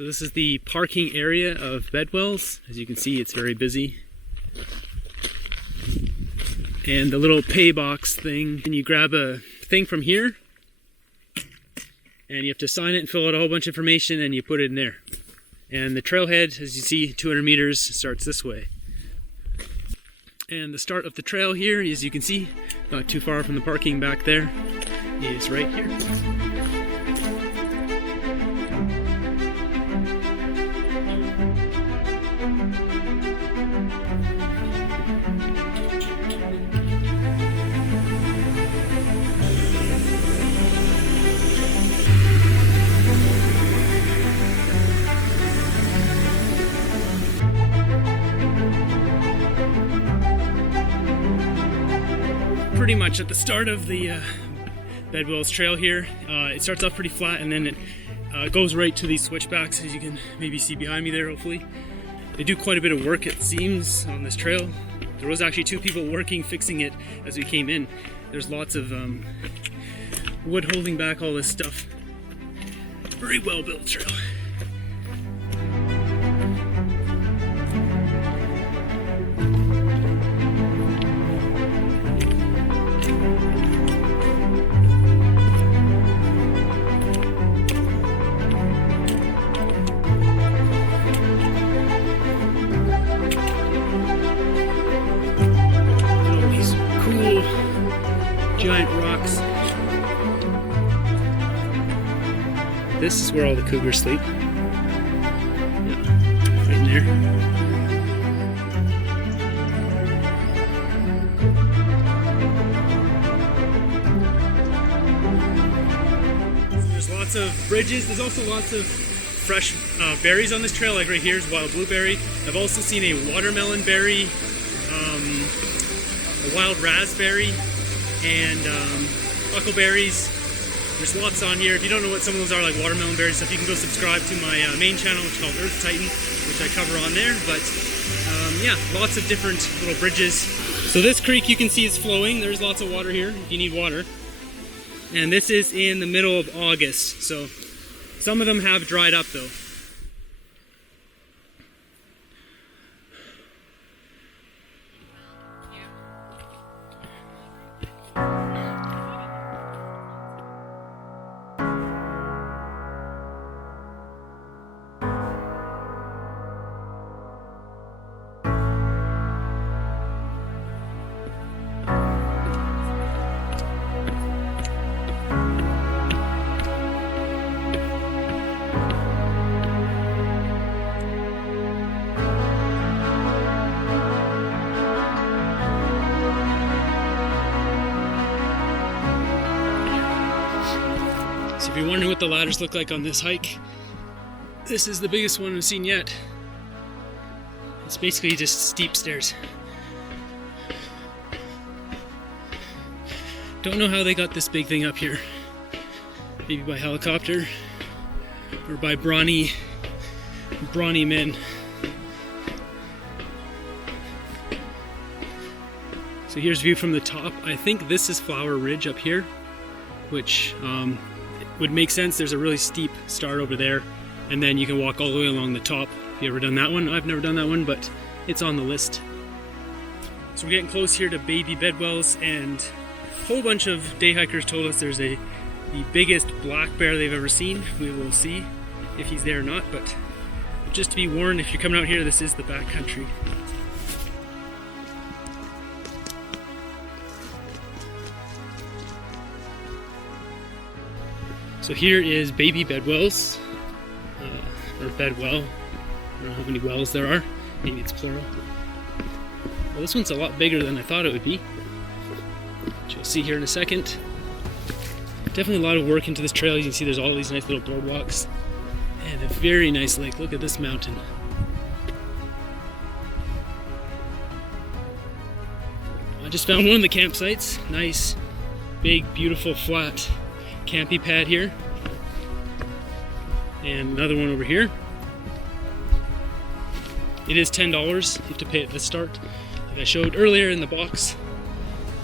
So this is the parking area of Bedwell's. As you can see, it's very busy. And the little pay box thing, and you grab a thing from here, and you have to sign it and fill out a whole bunch of information, and you put it in there. And the trailhead, as you see, 200 meters, starts this way. And the start of the trail here, as you can see, not too far from the parking back there, is right here. Pretty much at the start of the Bedwell's trail here. It starts off pretty flat and then it goes right to these switchbacks, as you can maybe see behind me there, hopefully. They do quite a bit of work, it seems, on this trail. There was actually 2 people working, fixing it as we came in. There's lots of wood holding back all this stuff. Very well built trail. Giant rocks. This is where all the cougars sleep. Yeah, right in there. So there's lots of bridges. There's also lots of fresh berries on this trail, like right here is wild blueberry. I've also seen a watermelon berry, a wild raspberry, and huckleberries. There's lots on here. If you don't know what some of those are, like watermelon berries stuff, you can go subscribe to my main channel, which is called Earth Titan, which I cover on there. But yeah, lots of different little bridges. So this creek, you can see, is flowing. There's lots of water here if you need water. And this is in the middle of August, so some of them have dried up though. So if you're wondering what the ladders look like on this hike, this is the biggest one I've seen yet. It's basically just steep stairs. Don't know how they got this big thing up here. Maybe by helicopter or by brawny men. So here's a view from the top. I think this is Flower Ridge up here, which would make sense. There's a really steep start over there, and then you can walk all the way along the top. Have you ever done that one? I've never done that one, but it's on the list. So we're getting close here to Baby Bedwell's, and a whole bunch of day hikers told us there's the biggest black bear they've ever seen. We will see if he's there or not, but just to be warned, if you're coming out here, this is the backcountry. So here is Baby Bedwell's, or Bedwell. I don't know how many wells there are. Maybe it's plural. Well, this one's a lot bigger than I thought it would be, which you'll see here in a second. Definitely a lot of work into this trail. You can see there's all these nice little boardwalks and a very nice lake. Look at this mountain. I just found one of the campsites. Nice, big, beautiful, flat campy pad here, and another one over here. It is $10. You have to pay at the start, like I showed earlier in the box,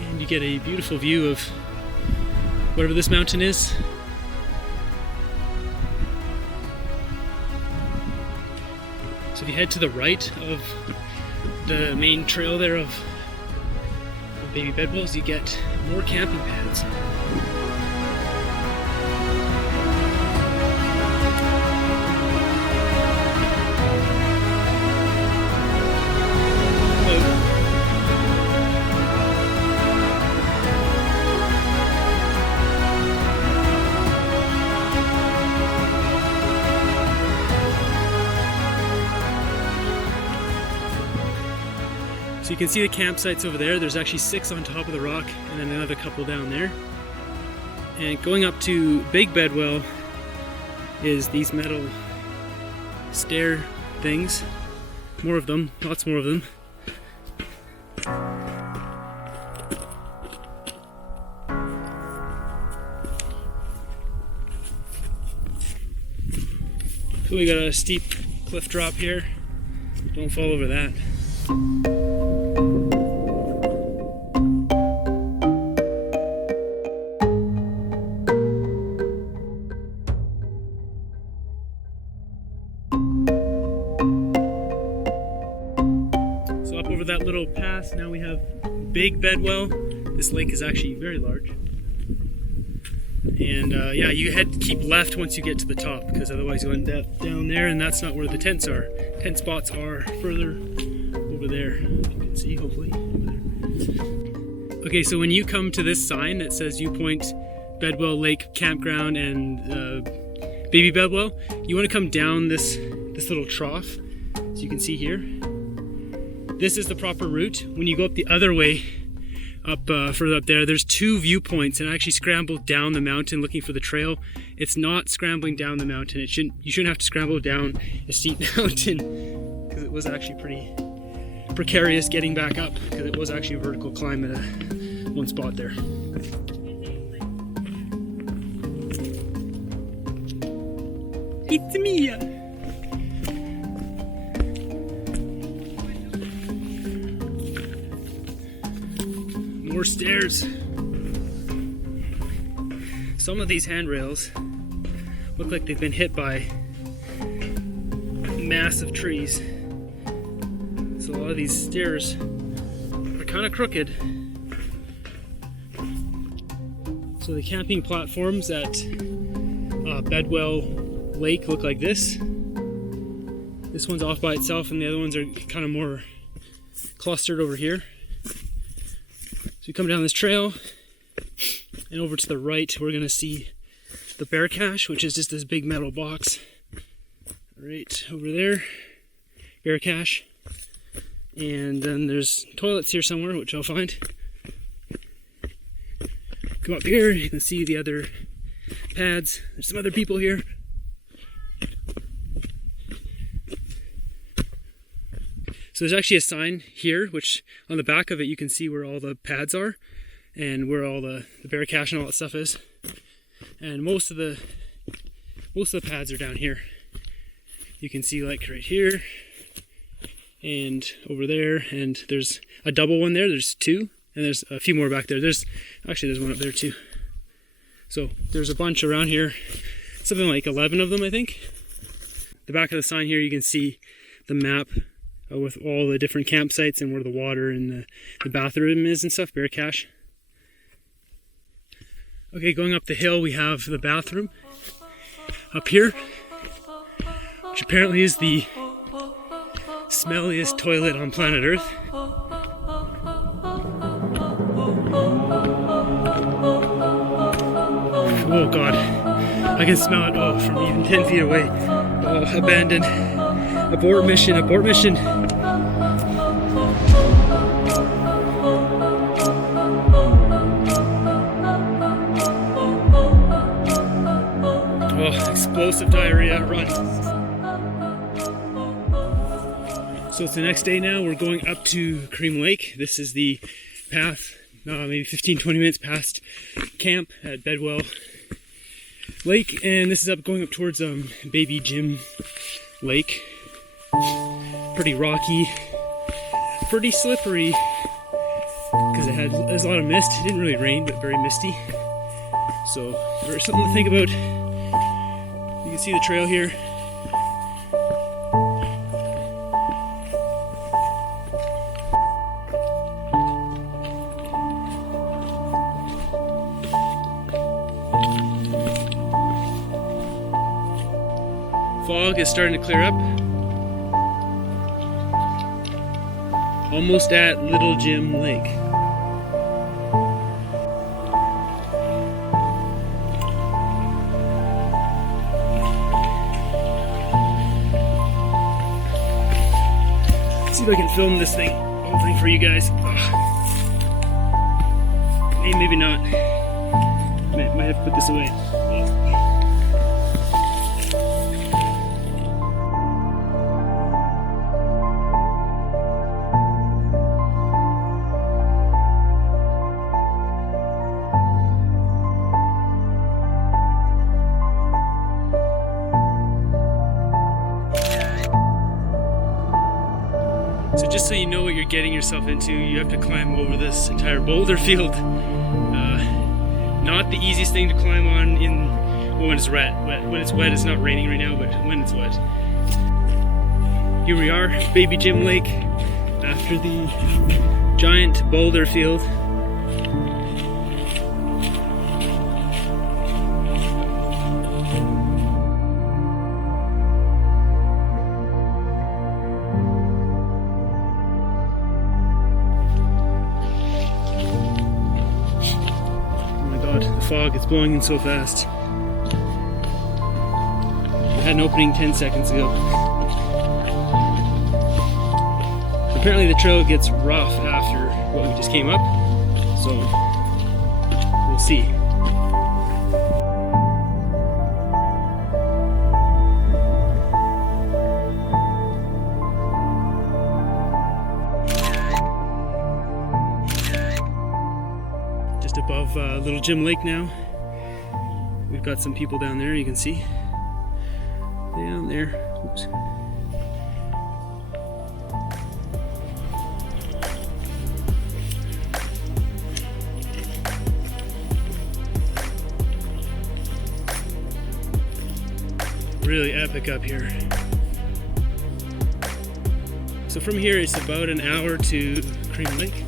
and you get a beautiful view of whatever this mountain is. So if you head to the right of the main trail there of Baby Bedwells, you get more camping pads. So you can see the campsites over there. There's actually 6 on top of the rock and then another couple down there. And going up to Big Bedwell is these metal stair things. More of them, lots more of them. So we got a steep cliff drop here. Don't fall over that. Over that little pass, now we have Big Bedwell. This lake is actually very large. And yeah, you keep left once you get to the top, because otherwise you'll end up down there, and that's not where the tents are. Tent spots are further over there. You can see, hopefully. Okay, so when you come to this sign that says Viewpoint Bedwell Lake Campground and Baby Bedwell, you want to come down this little trough, so you can see here. This is the proper route. When you go up the other way, up further up there, there's 2 viewpoints, and I actually scrambled down the mountain looking for the trail. It's not scrambling down the mountain. You shouldn't have to scramble down a steep mountain, because it was actually pretty precarious getting back up, because it was actually a vertical climb at one spot there. It's me. More stairs. Some of these handrails look like they've been hit by massive trees. So a lot of these stairs are kind of crooked. So the camping platforms at Bedwell Lake look like this. This one's off by itself, and the other ones are kind of more clustered over here. So you come down this trail, and over to the right, we're going to see the bear cache, which is just this big metal box. Right over there, bear cache. And then there's toilets here somewhere, which I'll find. Come up here, you can see the other pads. There's some other people here. So there's actually a sign here, which on the back of it you can see where all the pads are and where all the bear cache and all that stuff is. And most of the pads are down here. You can see like right here and over there, and there's a double one there. There's 2, and there's a few more back there. There's one up there too. So there's a bunch around here, something like 11 of them, I think. The back of the sign here, you can see the map with all the different campsites and where the water and the bathroom is and stuff, bear cache. Okay, going up the hill, we have the bathroom up here, which apparently is the smelliest toilet on planet Earth. Oh God, I can smell it from even 10 feet away. Oh, abandoned. Abort mission, abort mission. Oh, explosive diarrhea, run. So it's the next day now. We're going up to Cream Lake. This is the path, maybe 15-20 minutes past camp at Bedwell Lake, and this is going up towards Baby Jim Lake. Pretty rocky, pretty slippery, because there's a lot of mist. It didn't really rain, but very misty. So there's something to think about. You can see the trail here. is starting to clear up. Almost at Little Jim Lake. Let's see if I can film this thing, hopefully for you guys. Maybe not. Might have to put this away. So just so you know what you're getting yourself into, you have to climb over this entire boulder field. Not the easiest thing to climb on when it's wet. When it's wet, it's not raining right now, but when it's wet. Here we are, Baby Jim Lake, after the giant boulder field. The fog, it's blowing in so fast. I had an opening 10 seconds ago. Apparently the trail gets rough after what we just came up, so we'll see. Just above Little Jim Lake now. We've got some people down there, you can see. Down there. Oops. Really epic up here. So from here it's about an hour to Cream Lake,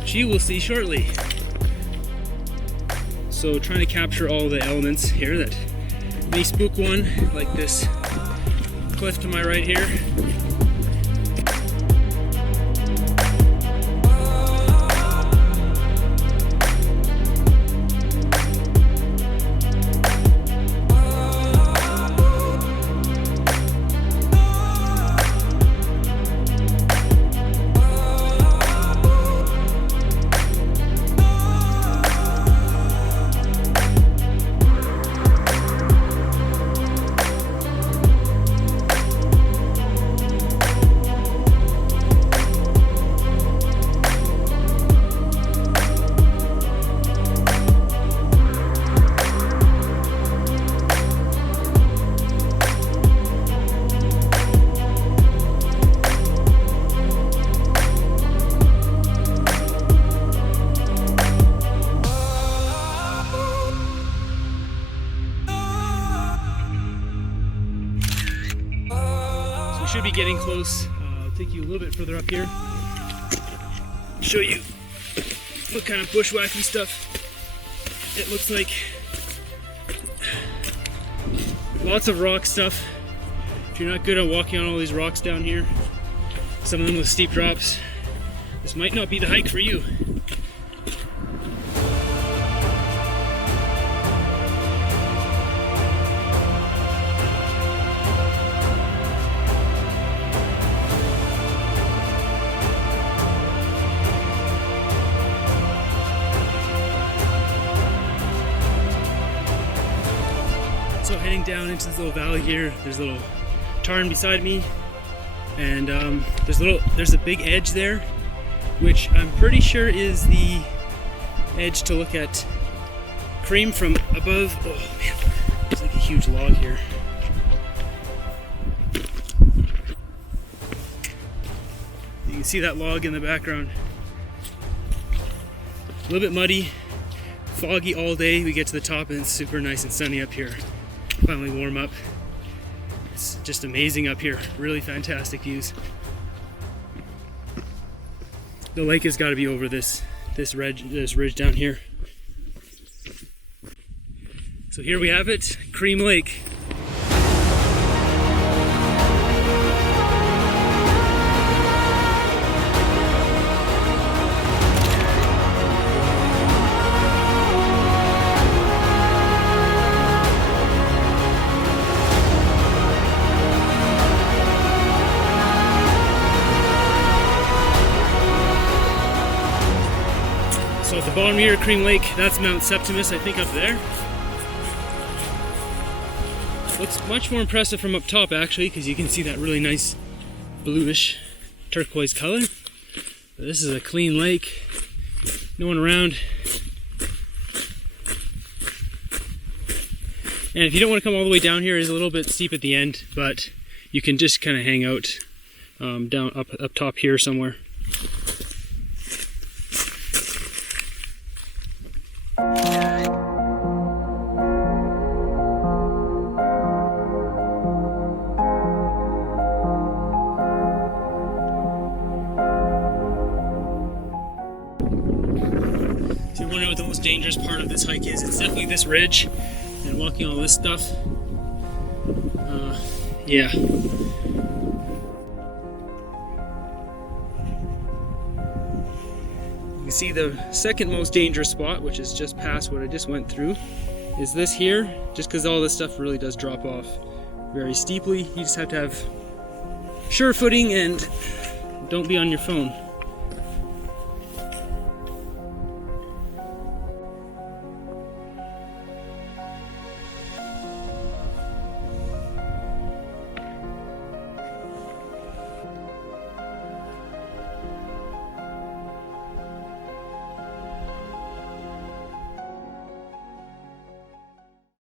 which you will see shortly. So trying to capture all the elements here that may spook one, like this cliff to my right here. Should be getting close. I'll take you a little bit further up here. Show you what kind of bushwhacking stuff it looks like. Lots of rock stuff. If you're not good at walking on all these rocks down here, some of them with steep drops, this might not be the hike for you. So heading down into this little valley here, there's a little tarn beside me, and there's a big edge there, which I'm pretty sure is the edge to look at Cream from above. Oh man, there's like a huge log here. You can see that log in the background. A little bit muddy, foggy all day. We get to the top and it's super nice and sunny up here. Finally warm up. It's just amazing up here. Really fantastic views. The lake has got to be over this ridge down here. So here we have it, Cream Lake. the bottom here, Cream Lake, that's Mount Septimus, I think, up there. Looks much more impressive from up top, actually, because you can see that really nice bluish turquoise color. But this is a clean lake, no one around. And if you don't want to come all the way down here, it's a little bit steep at the end, but you can just kind of hang out down up top here somewhere. So you're wondering what the most dangerous part of this hike is? It's definitely this ridge and walking all this stuff. Yeah. You can see the second most dangerous spot, which is just past what I just went through, is this here, just because all this stuff really does drop off very steeply. You just have to have sure footing and don't be on your phone.